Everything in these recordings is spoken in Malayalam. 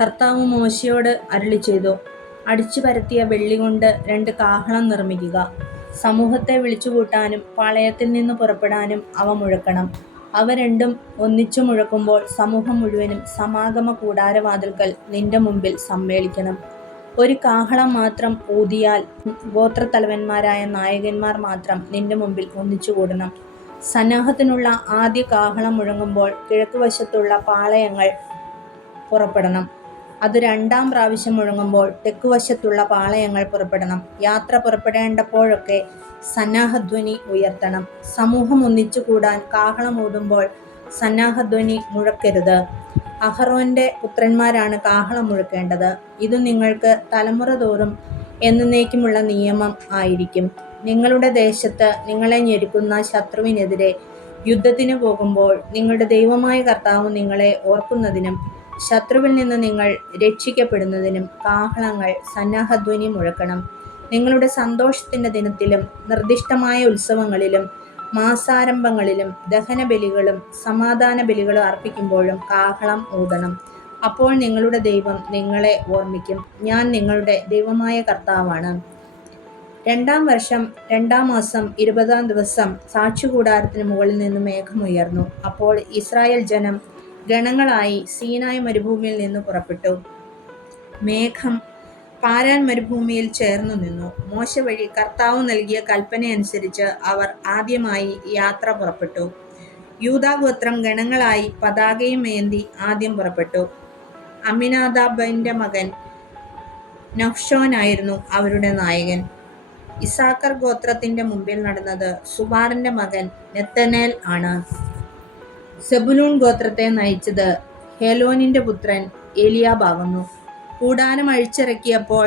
കർത്താവ് മോശെയോട് അരുളിച്ചെയ്തു, അടിച്ചു പരത്തിയ വെള്ളി കൊണ്ട് 2 കാഹളം നിർമ്മിക്കുക. സമൂഹത്തെ വിളിച്ചുകൂട്ടാനും പാളയത്തിൽ നിന്ന് പുറപ്പെടാനും അവ മുഴക്കണം. അവ രണ്ടും ഒന്നിച്ചു മുഴക്കുമ്പോൾ സമൂഹം മുഴുവനും സമാഗമ കൂടാരവാതിൽക്കൽ നിന്റെ മുമ്പിൽ സമ്മേളിക്കണം. ഒരു കാഹളം മാത്രം ഊതിയാൽ ഗോത്രത്തലവന്മാരായ നായകന്മാർ മാത്രം നിന്റെ മുമ്പിൽ ഒന്നിച്ചുകൂടണം. സന്നാഹത്തിനുള്ള ആദ്യ കാഹളം മുഴങ്ങുമ്പോൾ കിഴക്കുവശത്തുള്ള പാളയങ്ങൾ പുറപ്പെടണം. അത് 2-ാം പ്രാവശ്യം മുഴങ്ങുമ്പോൾ തെക്കുവശത്തുള്ള പാളയങ്ങൾ പുറപ്പെടണം. യാത്ര പുറപ്പെടേണ്ടപ്പോഴൊക്കെ സന്നാഹധ്വനി ഉയർത്തണം. സമൂഹം ഒന്നിച്ചു കൂടാൻ കാഹളം ഊതുമ്പോൾ സന്നാഹധ്വനി മുഴക്കരുത്. അഹറോന്റെ പുത്രന്മാരാണ് കാഹളം മുഴക്കേണ്ടത്. ഇത് നിങ്ങൾക്ക് തലമുറ തോറും എന്നേക്കുമുള്ള നിയമം ആയിരിക്കും. നിങ്ങളുടെ ദേശത്ത് നിങ്ങളെ ഞെരുക്കുന്ന ശത്രുവിനെതിരെ യുദ്ധത്തിന് പോകുമ്പോൾ നിങ്ങളുടെ ദൈവമായ കർത്താവ് നിങ്ങളെ ഓർക്കുന്നതിനും ശത്രുവിൽ നിന്ന് നിങ്ങൾ രക്ഷിക്കപ്പെടുന്നതിനും കാഹളങ്ങൾ സന്നാഹധ്വനി മുഴക്കണം. നിങ്ങളുടെ സന്തോഷത്തിന്റെ ദിനത്തിലും നിർദ്ദിഷ്ടമായ ഉത്സവങ്ങളിലും മാസാരംഭങ്ങളിലും ദഹനബലികളും സമാധാന ബലികളും അർപ്പിക്കുമ്പോഴും കാഹളം ഊതണം. അപ്പോൾ നിങ്ങളുടെ ദൈവം നിങ്ങളെ ഓർമ്മിക്കും. ഞാൻ നിങ്ങളുടെ ദൈവമായ കർത്താവാണ്. 2-ാം വർഷം 2-ാം മാസം 20-ാം ദിവസം സാക്ഷ്യകൂടാരത്തിന് മുകളിൽ നിന്ന് മേഘമുയർന്നു. അപ്പോൾ ഇസ്രായേൽ ജനം ഗണങ്ങളായി സീനായ് മരുഭൂമിയിൽ നിന്ന് പുറപ്പെട്ടു. മേഘം പാരാൻ മരുഭൂമിയിൽ ചേർന്നു നിന്നു. മോശെ വഴി കർത്താവ് നൽകിയ കൽപ്പനയനുസരിച്ച് അവർ ആദ്യമായി യാത്ര പുറപ്പെട്ടു. യൂദാഗോത്രം ഗണങ്ങളായി പതാകയും ഏന്തി ആദ്യം പുറപ്പെട്ടു. അമ്മിനാദാബിന്റെ മകൻ നഹ്ശോനായിരുന്നു അവരുടെ നായകൻ. ഇസ്സാഖാർ ഗോത്രത്തിന്റെ മുമ്പിൽ നടന്നത് സുബാറിന്റെ മകൻ നെതനേൽ ആണ്. സെബുലൂൺ ഗോത്രത്തെ നയിച്ചത് ഹേലോനിന്റെ പുത്രൻ എലിയാബാകുന്നു. കൂടാരം അഴിച്ചിറക്കിയപ്പോൾ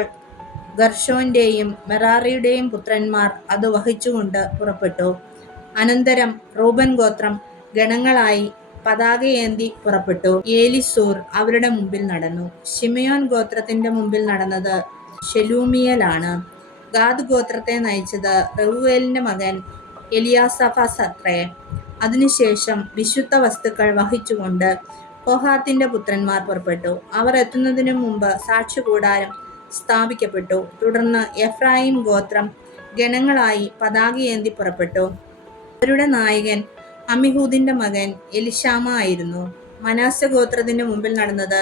ഗർശോന്റെയും മെറാറിയുടെയും പുത്രന്മാർ അത് വഹിച്ചുകൊണ്ട് പുറപ്പെട്ടു. അനന്തരം റൂബൻ ഗോത്രം ഗണങ്ങളായി പതാകയേന്തി പുറപ്പെട്ടു. ഏലിസൂർ അവരുടെ മുമ്പിൽ നടന്നു. ശിമയോൻ ഗോത്രത്തിന്റെ മുമ്പിൽ നടന്നത് ശെലൂമിയേലാണ്. ഗാദ് ഗോത്രത്തെ നയിച്ചത് റെഊവേലിന്റെ മകൻ എലിയാസാഫാസത്രേ. അതിനുശേഷം വിശുദ്ധ വസ്തുക്കൾ വഹിച്ചുകൊണ്ട് കോഹാത്തിന്റെ പുത്രന്മാർ പുറപ്പെട്ടു. അവർ എത്തുന്നതിനു മുമ്പ് സാക്ഷ്യകൂടാരം സ്ഥാപിക്കപ്പെട്ടു. തുടർന്ന് എഫ്രായിം ഗോത്രം ഗണങ്ങളായി പതാകയേന്തി പുറപ്പെട്ടു. അവരുടെ നായകൻ അമ്മിഹൂദിന്റെ മകൻ എലിശാമ ആയിരുന്നു. മനാസെ ഗോത്രത്തിന്റെ മുമ്പിൽ നടന്നത്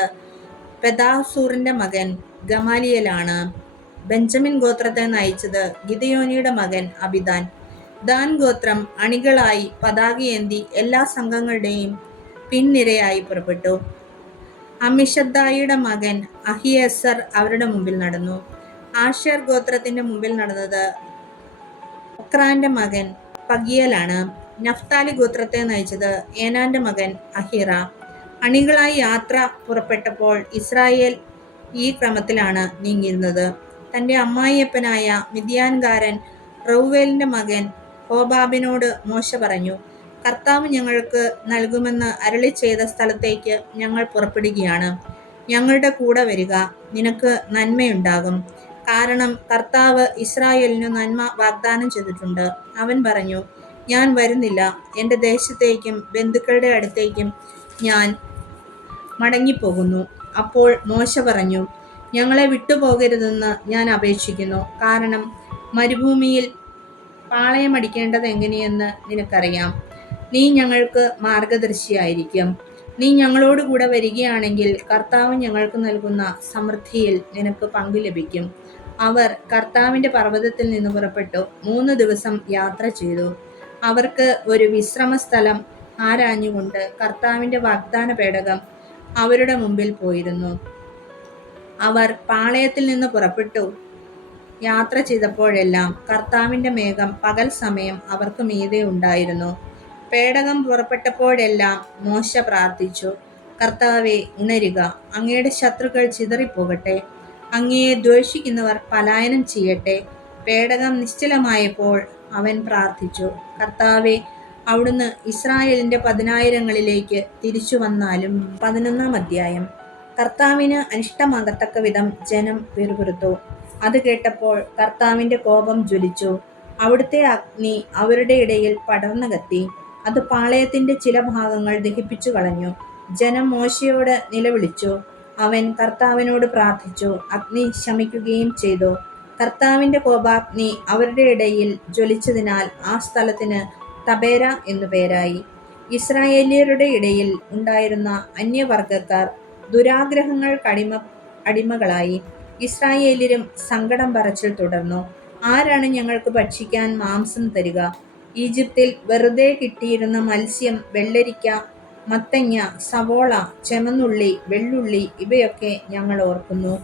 പെദാസൂറിന്റെ മകൻ ഗമാലിയേലാണ്. ബെഞ്ചമിൻ ഗോത്രത്തെ നയിച്ചത് ഗിദെയോനിയുടെ മകൻ അബിദാൻ. ദാൻ ഗോത്രം അണികളായി പതാകയേന്തി എല്ലാ സംഘങ്ങളുടെയും പിൻനിരയായി പുറപ്പെട്ടു. അമ്മിഷദ്ദായിയുടെ മകൻ അഹിയേസർ അവരുടെ മുമ്പിൽ നടന്നു. ആശേർ ഗോത്രത്തിന്റെ മുമ്പിൽ നടന്നത് ഒക്രാന്റെ മകൻ പഗിയേലാണ്. നഫ്താലി ഗോത്രത്തെ നയിച്ചത് ഏനാന്റെ മകൻ അഹിറ. അണികളായി യാത്ര പുറപ്പെട്ടപ്പോൾ ഇസ്രായേൽ ഈ ക്രമത്തിലാണ് നീങ്ങിയിരുന്നത്. തന്റെ അമ്മായിയപ്പനായ മിദ്യാൻകാരൻ റെഊവേലിന്റെ മകൻ ഹോബാബിനോട് മോശെ പറഞ്ഞു, കർത്താവ് ഞങ്ങൾക്ക് നൽകുമെന്ന് അരുളിച്ചെയ്ത സ്ഥലത്തേക്ക് ഞങ്ങൾ പുറപ്പെടുകയാണ്. ഞങ്ങളുടെ കൂടെ വരിക, നിനക്ക് നന്മയുണ്ടാകും. കാരണം കർത്താവ് ഇസ്രായേലിനു നന്മ വാഗ്ദാനം ചെയ്തിട്ടുണ്ട്. അവൻ പറഞ്ഞു, ഞാൻ വരുന്നില്ല. എൻ്റെ ദേശത്തേക്കും ബന്ധുക്കളുടെ അടുത്തേക്കും ഞാൻ മടങ്ങിപ്പോകുന്നു. അപ്പോൾ മോശെ പറഞ്ഞു, ഞങ്ങളെ വിട്ടുപോകരുതെന്ന് ഞാൻ അപേക്ഷിക്കുന്നു. കാരണം മരുഭൂമിയിൽ പാളയമടിക്കേണ്ടത് എങ്ങനെയെന്ന് നിനക്കറിയാം. നീ ഞങ്ങൾക്ക് മാർഗദർശിയായിരിക്കും. നീ ഞങ്ങളോടുകൂടെ വരികയാണെങ്കിൽ കർത്താവ് ഞങ്ങൾക്ക് നൽകുന്ന സമൃദ്ധിയിൽ നിനക്ക് പങ്കു ലഭിക്കും. അവർ കർത്താവിന്റെ പർവ്വതത്തിൽ നിന്ന് പുറപ്പെട്ടു 3 ദിവസം യാത്ര ചെയ്തു. അവർക്ക് ഒരു വിശ്രമസ്ഥലം ആരാഞ്ഞുകൊണ്ട് കർത്താവിന്റെ വാഗ്ദാന പേടകം അവരുടെ മുമ്പിൽ പോയിരുന്നു. അവർ പാളയത്തിൽ നിന്ന് പുറപ്പെട്ടു യാത്ര ചെയ്തപ്പോഴെല്ലാം കർത്താവിന്റെ മേഘം പകൽ സമയം അവർക്ക് മീതെ ഉണ്ടായിരുന്നു. പേടകം പുറപ്പെട്ടപ്പോഴെല്ലാം മോശെ പ്രാർത്ഥിച്ചു, കർത്താവേ, ഉണരുക. അങ്ങയുടെ ശത്രുക്കൾ ചിതറിപ്പോകട്ടെ. അങ്ങയെ ദ്വേഷിക്കുന്നവർ പലായനം ചെയ്യട്ടെ. പേടകം നിശ്ചലമായപ്പോൾ അവൻ പ്രാർത്ഥിച്ചു, കർത്താവേ, അവിടുന്ന് ഇസ്രായേലിന്റെ 10,000ങ്ങളിലേക്ക് തിരിച്ചു വന്നാലും. 11-ാം അധ്യായം. കർത്താവിന് അനിഷ്ടമാകത്തക്ക വിധം ജനം പിറുപിറുത്തു. അത് കേട്ടപ്പോൾ കർത്താവിന്റെ കോപം ജ്വലിച്ചു. അവിടുത്തെ അഗ്നി അവരുടെ ഇടയിൽ പടർന്നു കത്തി. അത് പാളയത്തിന്റെ ചില ഭാഗങ്ങൾ ദഹിപ്പിച്ചു കളഞ്ഞു. ജനം മോശെയോട് നിലവിളിച്ചു. അവൻ കർത്താവിനോട് പ്രാർത്ഥിച്ചു. അഗ്നി ശമിക്കുകയും ചെയ്തു. കർത്താവിന്റെ കോപാഗ്നി അവരുടെ ഇടയിൽ ജ്വലിച്ചതിനാൽ ആ സ്ഥലത്തിന് തബേര എന്നു പേരായി. ഇസ്രായേല്യരുടെ ഇടയിൽ ഉണ്ടായിരുന്ന അന്യവർഗക്കാർ ദുരാഗ്രഹങ്ങൾക്ക് അടിമകളായി. ഇസ്രായേല്യരും സങ്കടം പറച്ചിൽ തുടർന്നു. ആരാണ് ഞങ്ങൾക്ക് ഭക്ഷിക്കാൻ മാംസം തരിക? ഈജിപ്തിൽ വെറുതെ കിട്ടിയിരുന്ന മത്സ്യം, വെള്ളരിക്ക, മത്തങ്ങ, സവോള, ചെമന്നുള്ളി, വെള്ളുള്ളി ഇവയൊക്കെ ഞങ്ങൾ ഓർക്കുന്നു.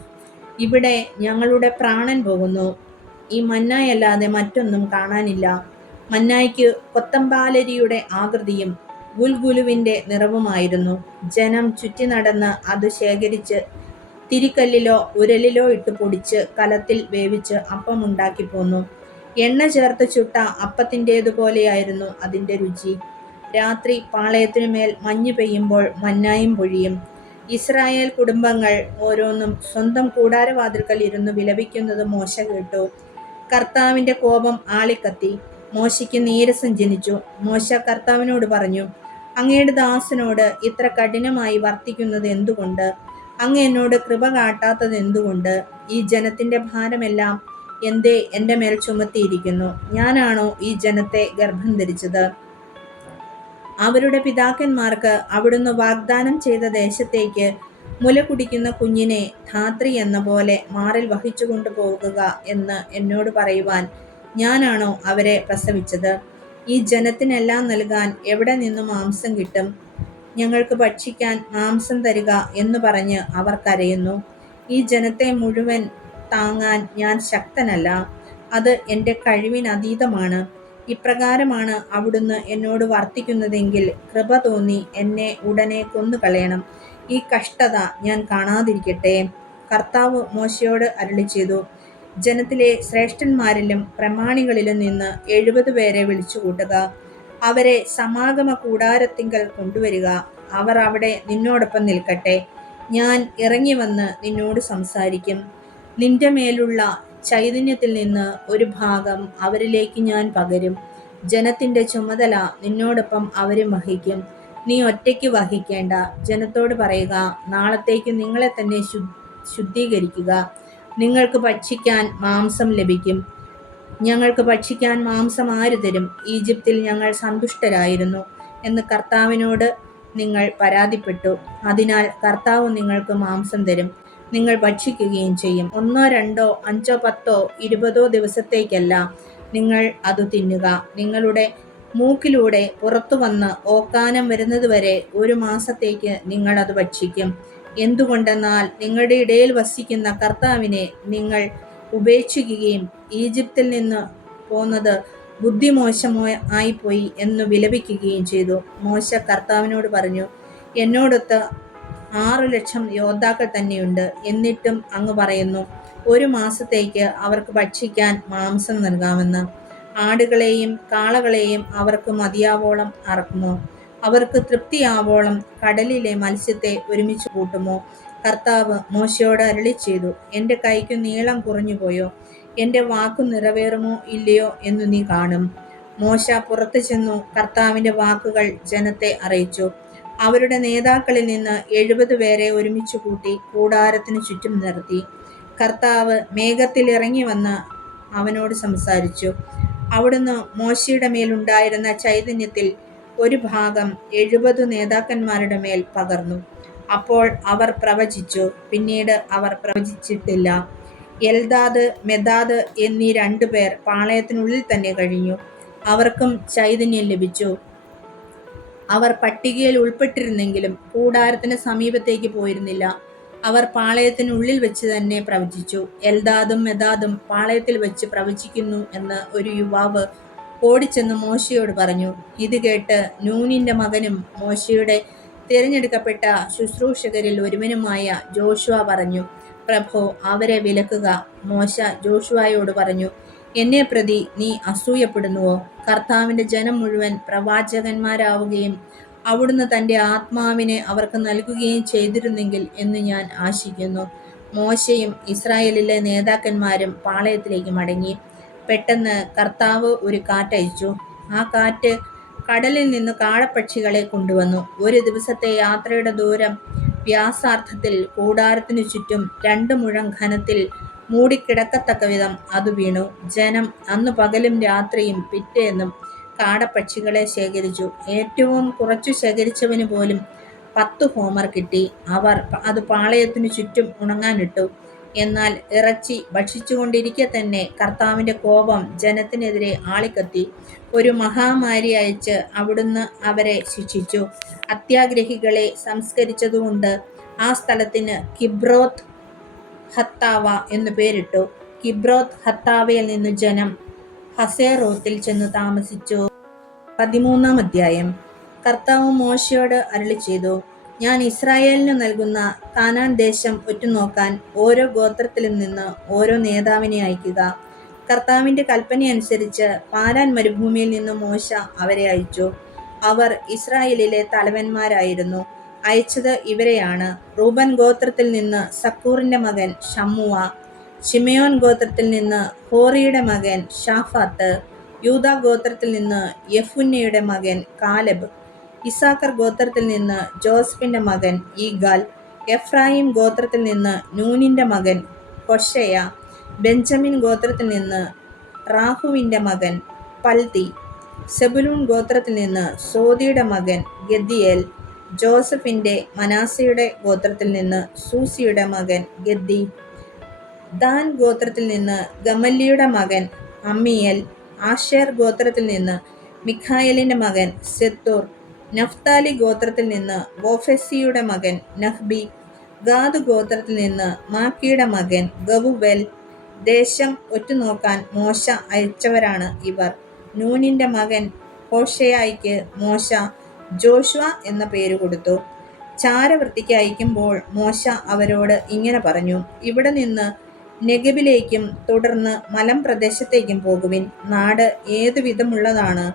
ഇവിടെ ഞങ്ങളുടെ പ്രാണൻ പോകുന്നു. ഈ മന്നായല്ലാതെ മറ്റൊന്നും കാണാനില്ല. മന്നായ്ക്ക് കൊത്തമ്പാലരിയുടെ ആകൃതിയും ഗുൽഗുലുവിന്റെ നിറവുമായിരുന്നു. ജനം ചുറ്റി നടന്ന് അത് ശേഖരിച്ച് തിരിക്കല്ലിലോ ഉരലിലോ ഇട്ട് പൊടിച്ച് കലത്തിൽ വേവിച്ച് അപ്പമുണ്ടാക്കി പോന്നു. എണ്ണ ചേർത്ത് ചുട്ട അപ്പത്തിൻ്റേതുപോലെയായിരുന്നു അതിൻ്റെ രുചി. രാത്രി പാളയത്തിനുമേൽ മഞ്ഞ് പെയ്യുമ്പോൾ മന്നായും പൊഴിയും. ഇസ്രായേൽ കുടുംബങ്ങൾ ഓരോന്നും സ്വന്തം കൂടാരവാതിൽക്കൽ ഇരുന്ന് വിലപിക്കുന്നത് മോശ കേട്ടു. കർത്താവിന്റെ കോപം ആളിക്കത്തി. മോശയ്ക്ക് നീരസം ജനിച്ചു. മോശ കർത്താവിനോട് പറഞ്ഞു, അങ്ങയുടെ ദാസനോട് ഇത്ര കഠിനമായി വർത്തിക്കുന്നത് എന്തുകൊണ്ട്? അങ്ങ് എന്നോട് കൃപ കാട്ടാത്തത് എന്തുകൊണ്ട്? ഈ ജനത്തിന്റെ ഭാരമെല്ലാം എന്തേ എൻ്റെ മേൽ ചുമത്തിയിരിക്കുന്നു? ഞാനാണോ ഈ ജനത്തെ ഗർഭം ധരിച്ചത്? അവരുടെ പിതാക്കന്മാർക്ക് അവിടുന്ന് വാഗ്ദാനം ചെയ്ത ദേശത്തേക്ക് മുല കുടിക്കുന്ന കുഞ്ഞിനെ ധാത്രി എന്ന പോലെ മാറിൽ വഹിച്ചുകൊണ്ടു പോകുക എന്ന് എന്നോട് പറയുവാൻ ഞാനാണോ അവരെ പ്രസവിച്ചത്? ഈ ജനത്തിനെല്ലാം നൽകാൻ എവിടെ നിന്ന് മാംസം കിട്ടും? ഞങ്ങൾക്ക് ഭക്ഷിക്കാൻ മാംസം തരിക എന്ന് പറഞ്ഞ് അവർ കരയുന്നു. ഈ ജനത്തെ മുഴുവൻ താങ്ങാൻ ഞാൻ ശക്തനല്ല. അത് എൻ്റെ കഴിവിനതീതമാണ്. ഇപ്രകാരമാണ് അവിടുന്ന് എന്നോട് വർത്തിക്കുന്നതെങ്കിൽ കൃപ തോന്നി എന്നെ ഉടനെ കൊന്നുകളയണം. ഈ കഷ്ടത ഞാൻ കാണാതിരിക്കട്ടെ. കർത്താവ് മോശയോട് അരുളിച്ചെയ്തു, ജനത്തിലെ ശ്രേഷ്ഠന്മാരിലും പ്രമാണികളിലും നിന്ന് 70 പേരെ വിളിച്ചുകൂട്ടുക. അവരെ സമാഗമ കൂടാരത്തിങ്കൽ കൊണ്ടുവരിക. അവർ അവിടെ നിന്നോടൊപ്പം നിൽക്കട്ടെ. ഞാൻ ഇറങ്ങി വന്ന് നിന്നോട് സംസാരിക്കും. നിന്റെ മേലുള്ള ചൈതന്യത്തിൽ നിന്ന് ഒരു ഭാഗം അവരിലേക്ക് ഞാൻ പകരും. ജനത്തിന്റെ ചുമതല നിന്നോടൊപ്പം അവരും വഹിക്കും. നീ ഒറ്റയ്ക്ക് വഹിക്കേണ്ട. ജനത്തോട് പറയുക, നാളത്തേക്ക് നിങ്ങളെ തന്നെ ശുദ്ധീകരിക്കുക. നിങ്ങൾക്ക് ഭക്ഷിക്കാൻ മാംസം ലഭിക്കും. ഞങ്ങൾക്ക് ഭക്ഷിക്കാൻ മാംസം ആര് തരും? ഈജിപ്തിൽ ഞങ്ങൾ സന്തുഷ്ടരായിരുന്നു എന്ന് കർത്താവിനോട് നിങ്ങൾ പരാതിപ്പെട്ടു. അതിനാൽ കർത്താവ് നിങ്ങൾക്ക് മാംസം തരും. നിങ്ങൾ ഭക്ഷിക്കുകയും ചെയ്യും. 1, 2, 5, 10, 20 ദിവസത്തേക്കല്ല നിങ്ങൾ അത് തിന്നുക. നിങ്ങളുടെ മൂക്കിലൂടെ പുറത്തു വന്ന് ഓക്കാനം വരുന്നതുവരെ 1 മാസത്തേക്ക് നിങ്ങൾ അത് ഭക്ഷിക്കും. എന്തുകൊണ്ടെന്നാൽ നിങ്ങളുടെ ഇടയിൽ വസിക്കുന്ന കർത്താവിനെ നിങ്ങൾ ഉപേക്ഷിക്കുകയും ഈജിപ്തിൽ നിന്ന് പോന്നത് ബുദ്ധിമോശമോ ആയിപ്പോയി എന്ന് വിലപിക്കുകയും ചെയ്തു. മോശ കർത്താവിനോട് പറഞ്ഞു, എന്നോടൊത്ത് 6 ലക്ഷം യോദ്ധാക്കൾ തന്നെയുണ്ട്. എന്നിട്ടും അങ്ങ് പറയുന്നു 1 മാസത്തേക്ക് അവർക്ക് ഭക്ഷിക്കാൻ മാംസം നൽകാമെന്ന്. ആടുകളെയും കാളകളെയും അവർക്ക് മതിയാവോളം അറക്കുമോ? അവർക്ക് തൃപ്തിയാവോളം കടലിലെ മത്സ്യത്തെ ഒരുമിച്ച് കൂട്ടുമോ? കർത്താവ് മോശയോട് അരുളിച്ചെയ്തു, എൻ്റെ കൈക്ക് നീളം കുറഞ്ഞുപോയോ? എൻ്റെ വാക്കു നിറവേറുമോ ഇല്ലയോ എന്നു നീ കാണും. മോശ പുറത്തു ചെന്നു കർത്താവിൻ്റെ വാക്കുകൾ ജനത്തെ അറിയിച്ചു. അവരുടെ നേതാക്കളിൽ നിന്ന് 70 പേരെ ഒരുമിച്ച് കൂട്ടി കൂടാരത്തിന് ചുറ്റും നിർത്തി. കർത്താവ് മേഘത്തിൽ ഇറങ്ങി വന്ന് അവനോട് സംസാരിച്ചു. അവിടുന്ന് മോശയുടെ മേലുണ്ടായിരുന്ന ചൈതന്യത്തിൽ ഒരു ഭാഗം 70 നേതാക്കന്മാരുടെ മേൽ പകർന്നു. അപ്പോൾ അവർ പ്രവചിച്ചു. പിന്നീട് അവർ പ്രവചിച്ചിട്ടില്ല. എൽദാദ്, മെദാദ് എന്നീ 2 പേർ പാളയത്തിനുള്ളിൽ തന്നെ കഴിഞ്ഞു. അവർക്കും ചൈതന്യം ലഭിച്ചു. അവർ പട്ടികയിൽ ഉൾപ്പെട്ടിരുന്നെങ്കിലും കൂടാരത്തിന് സമീപത്തേക്ക് പോയിരുന്നില്ല. അവർ പാളയത്തിനുള്ളിൽ വെച്ച് തന്നെ പ്രവചിച്ചു. എൽദാദും മെദാദും പാളയത്തിൽ വെച്ച് പ്രവചിക്കുന്നു എന്ന് ഒരു യുവാവ് ഓടിച്ചെന്ന് മോശയോട് പറഞ്ഞു. ഇത് കേട്ട് നൂനിന്റെ മകനും മോശയുടെ തിരഞ്ഞെടുക്കപ്പെട്ട ശുശ്രൂഷകരിൽ ഒരുവനുമായ ജോഷുവ പറഞ്ഞു, പ്രഭോ, അവരെ വിലക്കുക. മോശ ജോഷുവയോട് പറഞ്ഞു, എന്നെ പ്രതി നീ അസൂയപ്പെടുന്നുവോ? കർത്താവിന്റെ ജനം മുഴുവൻ പ്രവാചകന്മാരാവുകയും അവിടുന്ന് തൻ്റെ ആത്മാവിനെ അവർക്ക് നൽകുകയും ചെയ്തിരുന്നെങ്കിൽ എന്ന് ഞാൻ ആശിക്കുന്നു. മോശയും ഇസ്രായേലിലെ നേതാക്കന്മാരും പാളയത്തിലേക്ക് മടങ്ങി. പെട്ടെന്ന് കർത്താവ് ഒരു കാറ്റയച്ചു. ആ കാറ്റ് കടലിൽ നിന്ന് കാടപ്പക്ഷികളെ കൊണ്ടുവന്നു. 1 ദിവസത്തെ യാത്രയുടെ ദൂരം വ്യാസാർത്ഥത്തിൽ കൂടാരത്തിനു ചുറ്റും 2 മുഴം ഘനത്തിൽ മൂടിക്കിടക്കത്തക്കവിധം അത് വീണു. ജനം അന്നു പകലും രാത്രിയും പിറ്റേന്നും കാടപ്പക്ഷികളെ ശേഖരിച്ചു. ഏറ്റവും കുറച്ചു ശേഖരിച്ചവന് പോലും 10 ഹോമർ കിട്ടി. അവർ അത് പാളയത്തിനു ചുറ്റും ഉണങ്ങാനിട്ടു. എന്നാൽ ഇറച്ചി ഭക്ഷിച്ചുകൊണ്ടിരിക്കെ തന്നെ കർത്താവിന്റെ കോപം ജനത്തിനെതിരെ ആളിക്കത്തി. ഒരു മഹാമാരി അയച്ച് അവിടുന്ന് അവരെ ശിക്ഷിച്ചു. അത്യാഗ്രഹികളെ സംസ്കരിച്ചതുകൊണ്ട് ആ സ്ഥലത്തിന് കിബ്രോത്ത് ഹത്താവ എന്നു പേരിട്ടു. കിബ്രോത്ത് ഹത്താവയിൽ നിന്ന് ജനം ഹസേറോത്തിൽ ചെന്ന് താമസിച്ചു. 13-ാം അധ്യായം. കർത്താവ് മോശയോട് അരുളിച്ചെയ്തു, ഞാൻ ഇസ്രായേലിനു നൽകുന്ന കാനാൻ ദേശം ഒറ്റുനോക്കാൻ ഓരോ ഗോത്രത്തിലും നിന്ന് ഓരോ നേതാവിനെ അയക്കുക. കർത്താവിന്റെ കൽപ്പനയനുസരിച്ച് പാരാൻ മരുഭൂമിയിൽ നിന്ന് മോശ അവരെ അയച്ചു. അവർ ഇസ്രായേലിലെ തലവന്മാരായിരുന്നു. അയച്ചത് ഇവരെയാണ്: റൂബൻ ഗോത്രത്തിൽ നിന്ന് സക്കൂറിന്റെ മകൻ ഷമ്മുവ, ശിമയോൻ ഗോത്രത്തിൽ നിന്ന് ഹോറിയുടെ മകൻ ഷാഫാത്ത്, യൂദാ ഗോത്രത്തിൽ നിന്ന് യെഫുന്നയുടെ മകൻ കാലെബ്, ഇസാക്കർ ഗോത്രത്തിൽ നിന്ന് ജോസഫിന്റെ മകൻ ഈഗാൽ, എഫ്രായിം ഗോത്രത്തിൽ നിന്ന് നൂനിന്റെ മകൻ ഹൊശയ, ബെഞ്ചമിൻ ഗോത്രത്തിൽ നിന്ന് റാഹുവിന്റെ മകൻ പൽതി, സെബുലൂൺ ഗോത്രത്തിൽ നിന്ന് സോദിയുടെ മകൻ ഗദ്ദിയേൽ, ജോസഫിന്റെ മനാസയുടെ ഗോത്രത്തിൽ നിന്ന് സൂസിയുടെ മകൻ ഗദ്ദി, ദാൻ ഗോത്രത്തിൽ നിന്ന് ഗമല്ലിയുടെ മകൻ അമ്മിയേൽ, ആശേർ ഗോത്രത്തിൽ നിന്ന് മിഖായേലിന്റെ മകൻ സെത്തൂർ, നഫ്താലി ഗോത്രത്തിൽ നിന്ന് ബോഫെസിയുടെ മകൻ നഹ്ബി, ഗാദ് ഗോത്രത്തിൽ നിന്ന് മാക്കിയുടെ മകൻ ഗവുവേൽ. ദേശം ഒറ്റുനോക്കാൻ മോശ അയച്ചവരാണ് ഇവർ. നൂനിന്റെ മകൻ ഹോശേയയ്ക്ക് മോശ ജോഷുവ എന്ന പേര് കൊടുത്തു. ചാരവൃത്തിക്ക് അയക്കുമ്പോൾ മോശ അവരോട് ഇങ്ങനെ പറഞ്ഞു: ഇവിടെ നിന്ന് നെഗബിലേക്കും തുടർന്ന് മലമ്പ്രദേശത്തേക്കും പോകുവിൻ. നാട് ഏതു വിധമുള്ളതാണ്?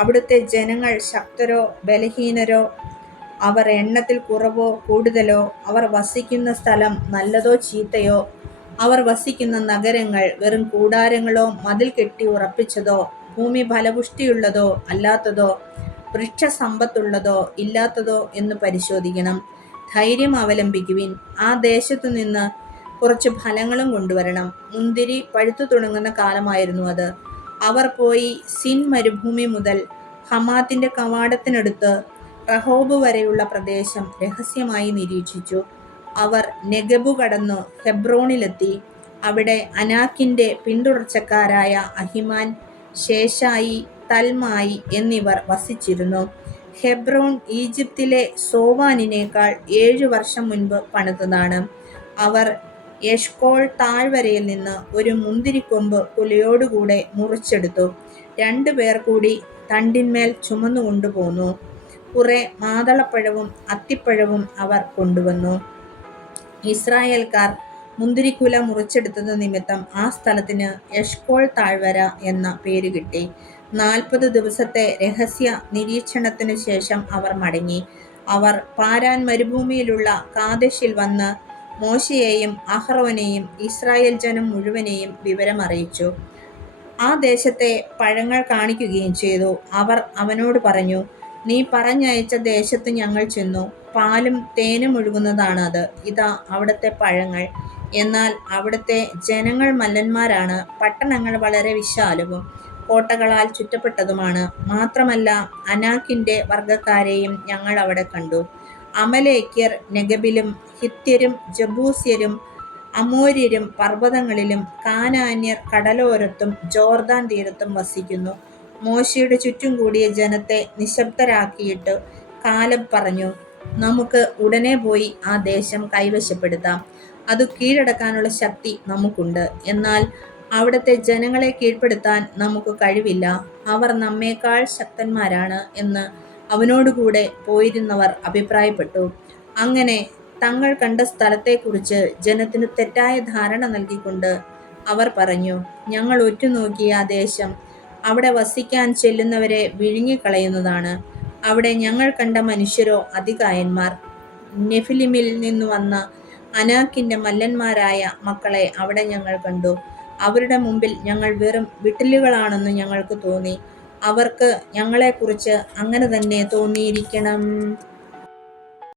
അവിടുത്തെ ജനങ്ങൾ ശക്തരോ ബലഹീനരോ? അവർ എണ്ണത്തിൽ കുറവോ കൂടുതലോ? അവർ വസിക്കുന്ന സ്ഥലം നല്ലതോ ചീത്തയോ? അവർ വസിക്കുന്ന നഗരങ്ങൾ വെറും കൂടാരങ്ങളോ മതിൽ കെട്ടി ഉറപ്പിച്ചതോ? ഭൂമി ഫലപുഷ്ടിയുള്ളതോ അല്ലാത്തതോ? വൃക്ഷസമ്പത്തുള്ളതോ ഇല്ലാത്തതോ എന്ന് പരിശോധിക്കണം. ധൈര്യം അവലംബിക്കുവിൻ. ആ ദേശത്തു നിന്ന് കുറച്ച് ഫലങ്ങളും കൊണ്ടുവരണം. മുന്തിരി പഴുത്തു തുടങ്ങുന്ന കാലമായിരുന്നു അത്. അവർ പോയി സിൻ മരുഭൂമി മുതൽ ഹമാത്തിന്റെ കവാടത്തിനടുത്ത് റഹോബ് വരെയുള്ള പ്രദേശം രഹസ്യമായി നിരീക്ഷിച്ചു. അവർ നെഗബു കടന്നു ഹെബ്രോണിലെത്തി. അവിടെ അനാക്കിന്റെ പിന്തുടർച്ചക്കാരായ അഹിമാൻ, ശേഷായി, തൽമായി എന്നിവർ വസിച്ചിരുന്നു. ഹെബ്രോൺ ഈജിപ്തിലെ സോവാനിനേക്കാൾ 7 വർഷം മുൻപ് പണിതതാണ്. അവർ എഷ്കോൾ താഴ്വരയിൽ നിന്ന് ഒരു മുന്തിരിക്കൊമ്പ് കുലയോടുകൂടെ മുറിച്ചെടുത്തു. 2 പേർ കൂടി തണ്ടിന്മേൽ ചുമന്നു കൊണ്ടുപോന്നു. കുറെ മാതളപ്പഴവും അത്തിപ്പഴവും അവർ കൊണ്ടുവന്നു. ഇസ്രായേൽക്കാർ മുന്തിരിക്കുല മുറിച്ചെടുത്തത് നിമിത്തം ആ സ്ഥലത്തിന് എഷ്കോൾ താഴ്വര എന്ന പേര് കിട്ടി. 40 ദിവസത്തെ രഹസ്യ നിരീക്ഷണത്തിനു ശേഷം അവർ മടങ്ങി. അവർ പാരാൻ മരുഭൂമിയിലുള്ള കാദേശിൽ വന്ന് മോശയെയും അഹറോനെയും ഇസ്രായേൽ ജനം മുഴുവനെയും വിവരമറിയിച്ചു. ആ ദേശത്തെ പഴങ്ങൾ കാണിക്കുകയും ചെയ്തു. അവർ അവനോട് പറഞ്ഞു: നീ പറഞ്ഞയച്ച ദേശത്ത് ഞങ്ങൾ ചെന്നു. പാലും തേനും ഒഴുകുന്നതാണ് അത്. ഇതാ അവിടുത്തെ പഴങ്ങൾ. എന്നാൽ അവിടുത്തെ ജനങ്ങൾ മല്ലന്മാരാണ്. പട്ടണങ്ങൾ വളരെ വിശാലവും കോട്ടകളാൽ ചുറ്റപ്പെട്ടതുമാണ്. മാത്രമല്ല, അനാക്കിന്റെ വർഗ്ഗക്കാരെയും ഞങ്ങൾ അവിടെ കണ്ടു. അമലേക്യർ നെഗബിലും ഹിത്യരും ജബൂസ്യരും അമോര്യരും പർവ്വതങ്ങളിലും കാനാന്യർ കടലോരത്തും ജോർദാൻ തീരത്തും വസിക്കുന്നു. മോശയുടെ ചുറ്റും കൂടിയ ജനത്തെ നിശബ്ദരാക്കിയിട്ട് കാലെബ് പറഞ്ഞു: നമുക്ക് ഉടനെ പോയി ആ ദേശം കൈവശപ്പെടുത്താം. അത് കീഴടക്കാനുള്ള ശക്തി നമുക്കുണ്ട്. എന്നാൽ അവിടുത്തെ ജനങ്ങളെ കീഴ്പ്പെടുത്താൻ നമുക്ക് കഴിവില്ല. അവർ നമ്മേക്കാൾ ശക്തന്മാരാണ് എന്ന് അവനോടുകൂടെ പോയിരുന്നവർ അഭിപ്രായപ്പെട്ടു. അങ്ങനെ തങ്ങൾ കണ്ട സ്ഥലത്തെക്കുറിച്ച് ജനത്തിന് തെറ്റായ ധാരണ നൽകിക്കൊണ്ട് അവർ പറഞ്ഞു: ഞങ്ങൾ ഒറ്റുനോക്കിയ ആ ദേശം അവിടെ വസിക്കാൻ ചെല്ലുന്നവരെ വിഴുങ്ങിക്കളയുന്നതാണ്. അവിടെ ഞങ്ങൾ കണ്ട മനുഷ്യരോ അതികായന്മാർ. നെഫിലിമിൽ നിന്നു വന്ന അനാക്കിന്റെ മല്ലന്മാരായ മക്കളെ അവിടെ ഞങ്ങൾ കണ്ടു. അവരുടെ മുമ്പിൽ ഞങ്ങൾ വെറും വിട്ടിലുകളാണെന്ന് ഞങ്ങൾക്ക് തോന്നി. അവർക്ക് ഞങ്ങളെക്കുറിച്ച് അങ്ങനെ തന്നെ തോന്നിയിരിക്കണം.